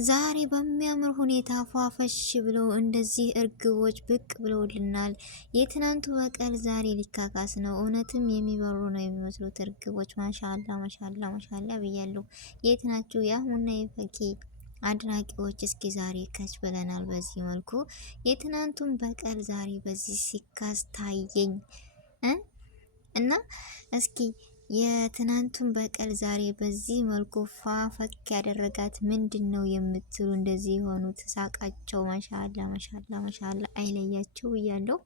ዛሬ በሚያምር ሁኔታ ፏፈሽ ብለው እንደዚህ እርግቦች ብቅ ብለውልናል። የትናንቱ በቀል ዛሬ ሊካካስ ነው። እውነትም የሚበሩ ነው የሚመስሉት እርግቦች። ማሻላ ማሻላ ማሻላ ብያለሁ። የት ናችሁ የአህሙና የፈኪ አድናቂዎች? እስኪ ዛሬ ከች ብለናል። በዚህ መልኩ የትናንቱን በቀል ዛሬ በዚህ ሲካስ ታየኝ እና እስኪ የትናንቱን በቀል ዛሬ በዚህ መልኩ ፋፈክ ያደረጋት ምንድን ነው የምትሉ እንደዚህ የሆኑት ሳቃቸው ማሻአላ ማሻአላ ማሻአላ አይለያቸው እያለው።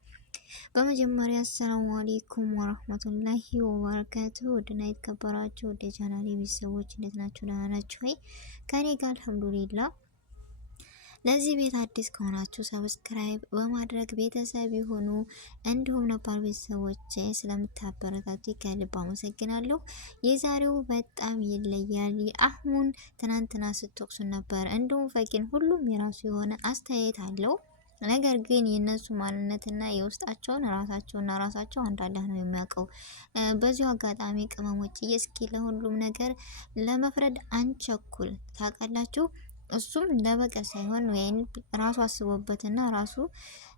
በመጀመሪያ አሰላሙ አለይኩም ወራህመቱላሂ ወበረካቱ። ወደና የተከበራችሁ ወደ ቻናሌ ቤተሰቦች እንዴት ናችሁ? ደህና ናችሁ ወይ? ከኔ ጋር አልሐምዱሊላህ። ለዚህ ቤት አዲስ ከሆናችሁ ሰብስክራይብ በማድረግ ቤተሰብ ይሁኑ። እንዲሁም ነባር ቤተሰቦች ስለምታበረታቱ ከልብ አመሰግናለሁ። የዛሬው በጣም ይለያል። አህሙን ትናንትና ስትወቅሱ ነበር፣ እንዲሁም ፈኪን። ሁሉም የራሱ የሆነ አስተያየት አለው። ነገር ግን የነሱ ማንነትና የውስጣቸውን ራሳቸው አንድ አላህ ነው የሚያውቀው። በዚሁ አጋጣሚ ቅመሞች እስኪ ለሁሉም ነገር ለመፍረድ አንቸኩል። ታውቃላችሁ እሱም ለበቀል ሳይሆን ወይም ራሱ አስቦበትና ራሱ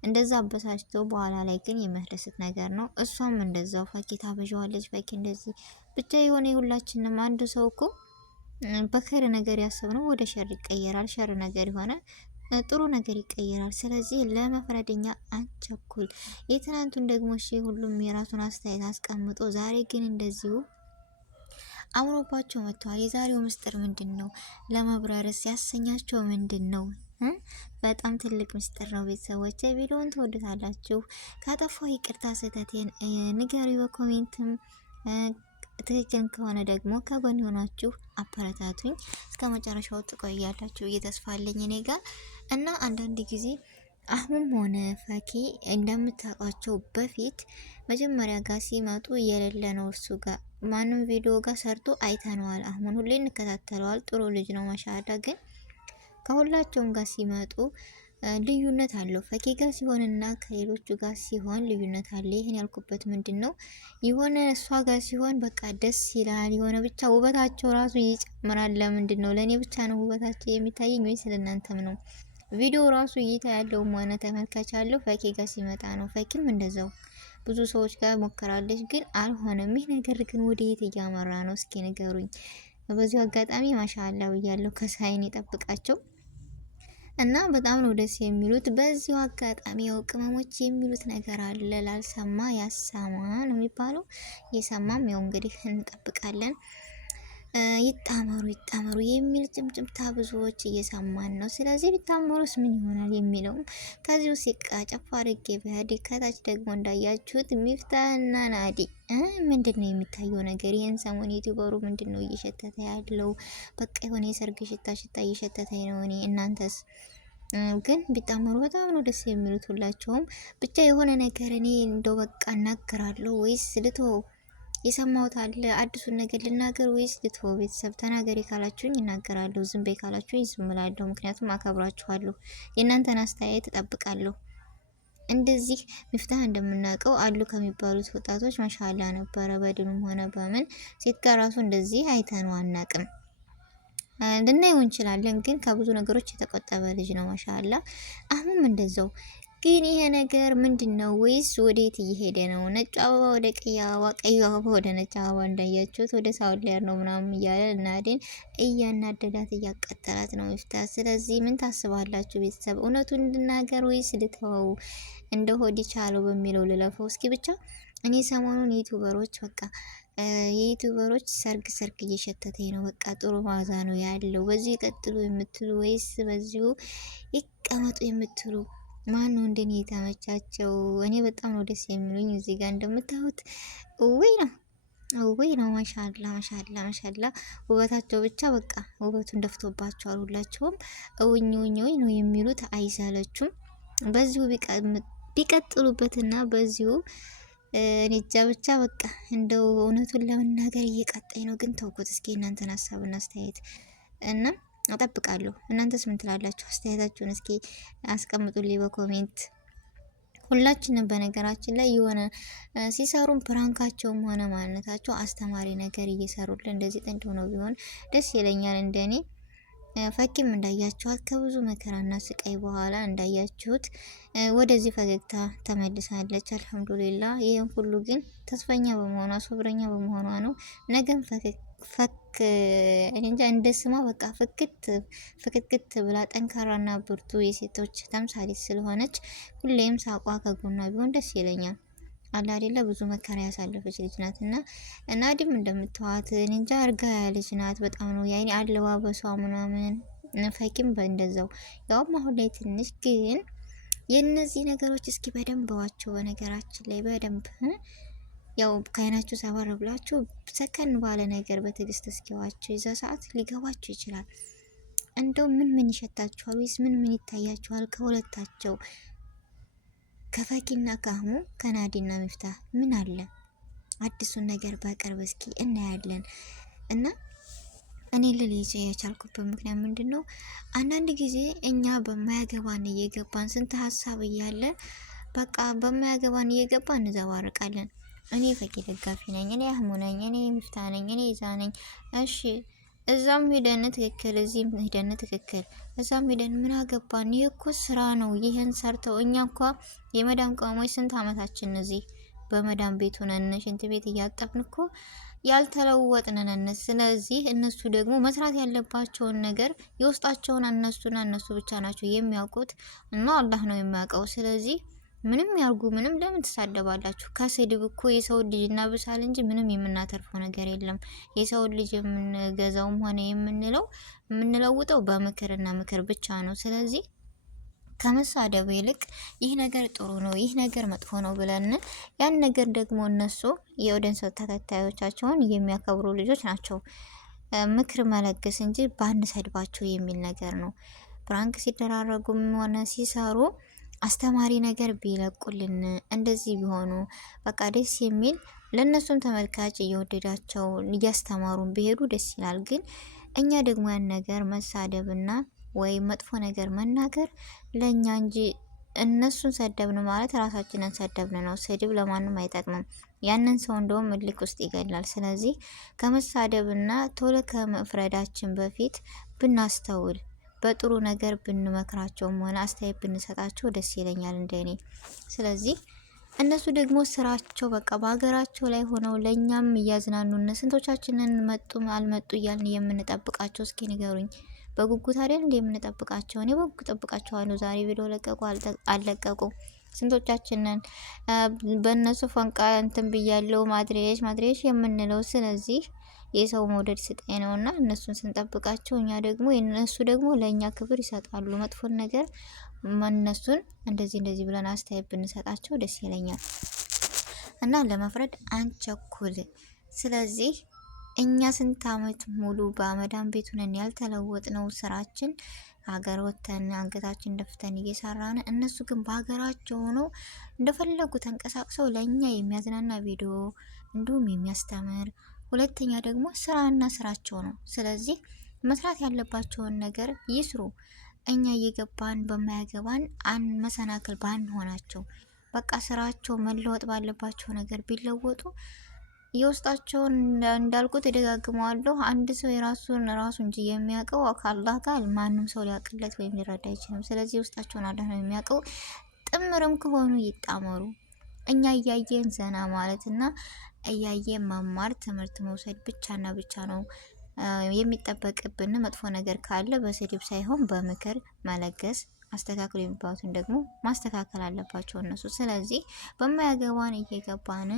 እንደዛ አበሳጭቶ በኋላ ላይ ግን የሚያስደስት ነገር ነው። እሷም እንደዛው ፈኪ ታበዣዋለች። ፈኪ እንደዚህ ብቻ የሆነ የሁላችንም አንዱ ሰው እኮ በኸይር ነገር ያሰብነው ወደ ሸር ይቀየራል፣ ሸር ነገር የሆነ ጥሩ ነገር ይቀየራል። ስለዚህ ለመፍረድኛ አንቸኩል። የትናንቱን ደግሞ እሺ ሁሉም የራሱን አስተያየት አስቀምጦ ዛሬ ግን እንደዚሁ አምሮባቸው መጥተዋል። የዛሬው ምስጢር ምንድን ነው? ለመብረርስ ያሰኛቸው ምንድን ነው? በጣም ትልቅ ምስጢር ነው። ቤተሰቦች ቪዲዮውን ትወዱታላችሁ። ካጠፋው ይቅርታ ስህተቴን ንገሪ በኮሜንትም ትክክል ከሆነ ደግሞ ከጎን ሆናችሁ አበረታቱኝ። እስከ መጨረሻው ትቆያላችሁ እየተስፋለኝ እኔ ጋር እና አንዳንድ ጊዜ አህሙም ሆነ ፈኪ እንደምታውቋቸው በፊት መጀመሪያ ጋር ሲመጡ የሌለ ነው። እርሱ ጋር ማንም ቪዲዮ ጋር ሰርቶ አይተነዋል። አህሙን ሁሌ እንከታተለዋል። ጥሩ ልጅ ነው ማሻአላ። ግን ከሁላቸውም ጋር ሲመጡ ልዩነት አለው። ፈኪ ጋር ሲሆንና ከሌሎቹ ጋር ሲሆን ልዩነት አለ። ይህን ያልኩበት ምንድን ነው? የሆነ እሷ ጋር ሲሆን በቃ ደስ ይላል። የሆነ ብቻ ውበታቸው ራሱ ይጨምራል። ለምንድን ነው? ለእኔ ብቻ ነው ውበታቸው የሚታየኝ ወይስ ለእናንተም ነው? ቪዲዮ ራሱ እይታ ያለው ሆነ ተመልካች አለው ፈኪ ጋር ሲመጣ ነው። ፈኪም እንደዛው ብዙ ሰዎች ጋር ሞከራለች፣ ግን አልሆነም። ይህ ነገር ግን ወደ የት እያመራ ነው? እስኪ ንገሩኝ። በዚሁ አጋጣሚ ማሻአላ ብያለሁ። ከሳይን ይጠብቃቸው እና በጣም ነው ደስ የሚሉት። በዚሁ አጋጣሚ ያው ቅመሞች የሚሉት ነገር አለ። ላልሰማ ያሰማ ነው የሚባለው። የሰማም ያው እንግዲህ እንጠብቃለን። ይጣመሩ ይጣመሩ የሚል ጭምጭምታ ብዙዎች እየሰማን ነው። ስለዚህ ቢጣመሩስ ምን ይሆናል የሚለውም ከዚሁ ሲቃጨፍ አድርጌ በህዲ ከታች ደግሞ እንዳያችሁት ሚፍታህና ናዲ ምንድን ነው የሚታየው ነገር? ይህን ሰሞን ዩቲዩበሩ ምንድን ነው እየሸተተ ያለው? በቃ የሆነ የሰርግ ሽታ እየሸተተ ነው። እኔ እናንተስ? ግን ቢጣመሩ በጣም ነው ደስ የሚሉት ሁላቸውም። ብቻ የሆነ ነገር እኔ እንደው በቃ እናገራለሁ ወይስ ልተወው? የሰማሁት አለ አዲሱን ነገር ልናገር ወይስ ልትወው? ቤተሰብ ተናገሪ ካላችሁኝ እናገራለሁ፣ ዝም በይ ካላችሁኝ ዝም እላለሁ። ምክንያቱም አከብራችኋለሁ። የእናንተን አስተያየት እጠብቃለሁ። እንደዚህ ሚፍታህ እንደምናውቀው አሉ ከሚባሉት ወጣቶች ማሻአላ ነበረ። በድኑም ሆነ በምን ሴት ጋር ራሱ እንደዚህ አይተነው አናቅም። ልናየው እንችላለን፣ ግን ከብዙ ነገሮች የተቆጠበ ልጅ ነው ማሻአላ። አሁንም እንደዛው። ግን ይሄ ነገር ምንድነው? ወይስ ወዴት እየሄደ ነው? ነጭ አበባ ወደ ቀይ አበባ፣ ቀይ አበባ ወደ ነጭ አበባ እንዳያችሁት ወደ ሳውዲ ሊያር ነው ምናምን እያለ እናዴን እያናደዳት እያቃጠላት ነው ሚፍታህ። ስለዚህ ምን ታስባላችሁ ቤተሰብ? እውነቱን እንድናገር ወይስ ልተወው? እንደ ሆድ ቻለው በሚለው ልለፈው እስኪ ብቻ። እኔ ሰሞኑን ዩቲዩበሮች በቃ የዩቲዩበሮች ሰርግ እየሸተተኝ ነው። በቃ ጥሩ ማዛ ነው ያለው። በዚሁ ይቀጥሉ የምትሉ ወይስ በዚሁ ይቀመጡ የምትሉ ማን ነው እንደኔ የተመቻቸው? እኔ በጣም ነው ደስ የሚሉኝ። እዚህ ጋር እንደምታዩት ወይ ነው ማሻአላ ማሻአላ ማሻአላ። ውበታቸው ብቻ በቃ ውበቱን ደፍቶባቸዋል ሁላቸውም። እውኝ ነው የሚሉት አይሰለቹም። በዚሁ ቢቀጥሉበትና በዚሁ እኔጃ ብቻ በቃ እንደው እውነቱን ለመናገር እየቀጣኝ ነው። ግን ተውኩት። እስኪ እናንተን ሀሳብና አስተያየት እና እጠብቃለሁ። እናንተስ ምን ትላላችሁ? አስተያየታችሁን እስኪ አስቀምጡልኝ በኮሜንት። ሁላችንም በነገራችን ላይ የሆነ ሲሰሩም ፕራንካቸውም ሆነ ማንነታቸው አስተማሪ ነገር እየሰሩልን እንደዚህ ጥንድ ሆኖ ቢሆን ደስ ይለኛል እንደኔ። ፈኪም እንዳያችኋት ከብዙ መከራና ስቃይ በኋላ እንዳያችሁት ወደዚህ ፈገግታ ተመልሳለች። አልሐምዱሊላ። ይህን ሁሉ ግን ተስፈኛ በመሆኗ ሶብረኛ በመሆኗ ነው። ነገም እንጃ እንደ ስሟ በቃ ፍክትክት ብላ ጠንካራና ብርቱ የሴቶች ተምሳሌት ስለሆነች ሁሌም ሳቋ ከጎኗ ቢሆን ደስ ይለኛል። አላ አይደለ ብዙ መከራ ያሳለፈች ልጅ ናት እና ዲም እንደምትዋት እንጃ አርጋ ያለች ናት። በጣም ነው ያኔ አለባበሷ ምናምን ፈኪም በእንደዛው ያውም አሁን ላይ ትንሽ ግን የነዚህ ነገሮች እስኪ በደንብ ዋቸው። በነገራችን ላይ በደንብ ያው ከአይናችሁ ሰበር ብላችሁ ሰከን ባለ ነገር በትዕግስት እስኪዋቸው የዛ ሰዓት ሊገባችሁ ይችላል። እንደው ምን ይሸታችኋል ወይስ ምን ይታያችኋል ከሁለታቸው ከፈኪና ካህሙ ከናዲና ሚፍታህ ምን አለ? አዲሱን ነገር በቅርብ እስኪ እናያለን። እና እኔ ልል የቻልኩበት ምክንያት ምንድነው? አንዳንድ ጊዜ እኛ በማያገባን እየገባን ስንት ሀሳብ እያለን በቃ በማያገባን እየገባን እንዘባርቃለን። እኔ ፈኪ ደጋፊ ነኝ፣ እኔ አህሙ ነኝ፣ እኔ ሚፍታህ ነኝ፣ እኔ ይዛ ነኝ። እሺ እዛም ሄደን ትክክል፣ እዚህም ሄደን ትክክል፣ እዛም ሄደን ምን አገባን? ይህ እኮ ስራ ነው። ይህን ሰርተው እኛ እንኳ የመዳም ቅመሞች ስንት አመታችን እዚህ በመዳም ቤት ሆነን ሽንት ቤት እያጠብን እኮ ያልተለወጥን ነን። ስለዚህ እነሱ ደግሞ መስራት ያለባቸውን ነገር የውስጣቸውን እነሱ ብቻ ናቸው የሚያውቁት እና አላህ ነው የሚያውቀው። ስለዚህ ምንም ያርጉ ምንም ለምን ትሳደባላችሁ? ከስድብ እኮ የሰው ልጅ እናብሳል እንጂ ምንም የምናተርፈው ነገር የለም። የሰው ልጅ የምንገዛውም ሆነ የምንለውጠው በምክርና ምክር ብቻ ነው። ስለዚህ ከመሳደብ ይልቅ ይህ ነገር ጥሩ ነው፣ ይህ ነገር መጥፎ ነው ብለን ያን ነገር ደግሞ እነሱ የኦዲየንስ ተከታዮቻቸውን የሚያከብሩ ልጆች ናቸው። ምክር መለገስ እንጂ ባንሰድባቸው የሚል ነገር ነው። ፕራንክ ሲደራረጉም ሆነ ሲሰሩ አስተማሪ ነገር ቢለቁልን እንደዚህ ቢሆኑ በቃ ደስ የሚል ለነሱም ተመልካች እየወደዳቸው እያስተማሩን ቢሄዱ ደስ ይላል። ግን እኛ ደግሞ ያን ነገር መሳደብና ወይ መጥፎ ነገር መናገር ለኛ እንጂ እነሱን ሰደብን ማለት ራሳችንን ሰደብን ነው። ስድብ ለማንም አይጠቅምም። ያንን ሰው እንደውም እልክ ውስጥ ይገላል። ስለዚህ ከመሳደብና ቶሎ ከመፍረዳችን በፊት ብናስተውል በጥሩ ነገር ብንመክራቸውም ሆነ አስተያየት ብንሰጣቸው ደስ ይለኛል እንደኔ። ስለዚህ እነሱ ደግሞ ስራቸው በቃ በሀገራቸው ላይ ሆነው ለኛም እያዝናኑን ስንቶቻችንን መጡ አልመጡ እያልን የምንጠብቃቸው እስኪ ንገሩኝ። በጉጉት አይደል እንደ የምንጠብቃቸው? እኔ በጉጉት ጠብቃቸዋለሁ። ዛሬ ቪዲዮ ለቀቁ አልለቀቁ ስንቶቻችንን በእነሱ ፈንቃ እንትን ብያለው ማድሬሽ የምንለው። ስለዚህ የሰው መውደድ ስጠኝ ነውና እነሱን ስንጠብቃቸው እኛ ደግሞ እነሱ ደግሞ ለኛ ክብር ይሰጣሉ። መጥፎን ነገር እነሱን እንደዚህ ብለን አስተያየት ብንሰጣቸው ደስ ይለኛል እና ለመፍረድ አንቸኩል። ስለዚህ እኛ ስንት አመት ሙሉ በአመዳን ቤት ሆነን ያልተለወጥነው ስራችን ሀገር ወተን አንገታችን ደፍተን እየሰራን እነሱ ግን በሀገራቸው ሆነው እንደፈለጉ ተንቀሳቅሰው ለኛ የሚያዝናና ቪዲዮ እንዲሁም የሚያስተምር ሁለተኛ ደግሞ ስራና ስራቸው ነው። ስለዚህ መስራት ያለባቸውን ነገር ይስሩ። እኛ እየገባን በማያገባን መሰናክል ባንሆናቸው በቃ ስራቸው መለወጥ ባለባቸው ነገር ቢለወጡ የውስጣቸውን እንዳልኩት እደጋግመዋለሁ። አንድ ሰው ራሱ እንጂ የሚያውቀው ከአላህ ጋር ማንም ሰው ሊያቅለት ወይም ሊረዳ አይችልም። ስለዚህ ውስጣቸውን አላህ ነው የሚያውቀው። ጥምርም ከሆኑ ይጣመሩ። እኛ እያየን ዘና ማለትና እያየን መማር ትምህርት መውሰድ ብቻና ብቻ ነው የሚጠበቅብን። መጥፎ ነገር ካለ በስድብ ሳይሆን በምክር መለገስ፣ አስተካክሉ የሚባሉትን ደግሞ ማስተካከል አለባቸው እነሱ። ስለዚህ በማያገባን እየገባን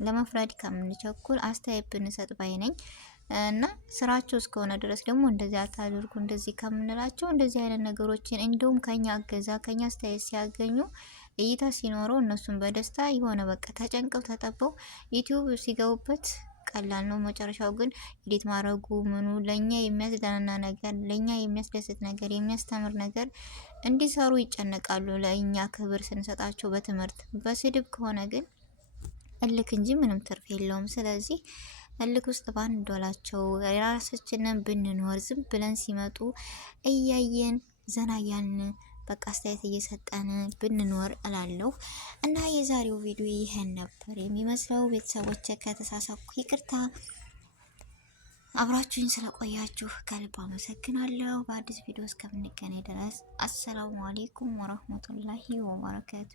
ለመፍረድ ከምንቸኩል አስተያየት ብንሰጥ ባይ ነኝ እና ስራቸው እስከሆነ ድረስ ደግሞ እንደዚህ አታድርጉ እንደዚህ ከምንላቸው እንደዚህ አይነት ነገሮችን እንደውም ከኛ እገዛ ከኛ አስተያየት ሲያገኙ እይታ ሲኖረው እነሱን በደስታ የሆነ በቃ ተጨንቀው ተጠበው ዩቲዩብ ሲገቡበት ቀላል ነው። መጨረሻው ግን ኤዲት ማድረጉ ምኑ ለኛ የሚያስደናና ነገር ለኛ የሚያስደስት ነገር የሚያስተምር ነገር እንዲሰሩ ይጨነቃሉ። ለእኛ ክብር ስንሰጣቸው በትምህርት በስድብ ከሆነ ግን እልክ እንጂ ምንም ትርፍ የለውም። ስለዚህ እልክ ውስጥ ባንዶላቸው የራሳችንን ብንኖር ዝም ብለን ሲመጡ እያየን ዘና እያልን በቃ አስተያየት እየሰጠን ብንኖር እላለሁ። እና የዛሬው ቪዲዮ ይሄን ነበር የሚመስለው። ቤተሰቦች ከተሳሳኩ ይቅርታ። አብራችሁኝ ስለቆያችሁ ከልብ አመሰግናለሁ። በአዲስ ቪዲዮ እስከምንገናኝ ድረስ አሰላሙ አሌይኩም ወራህመቱላሂ ወበረካቱ።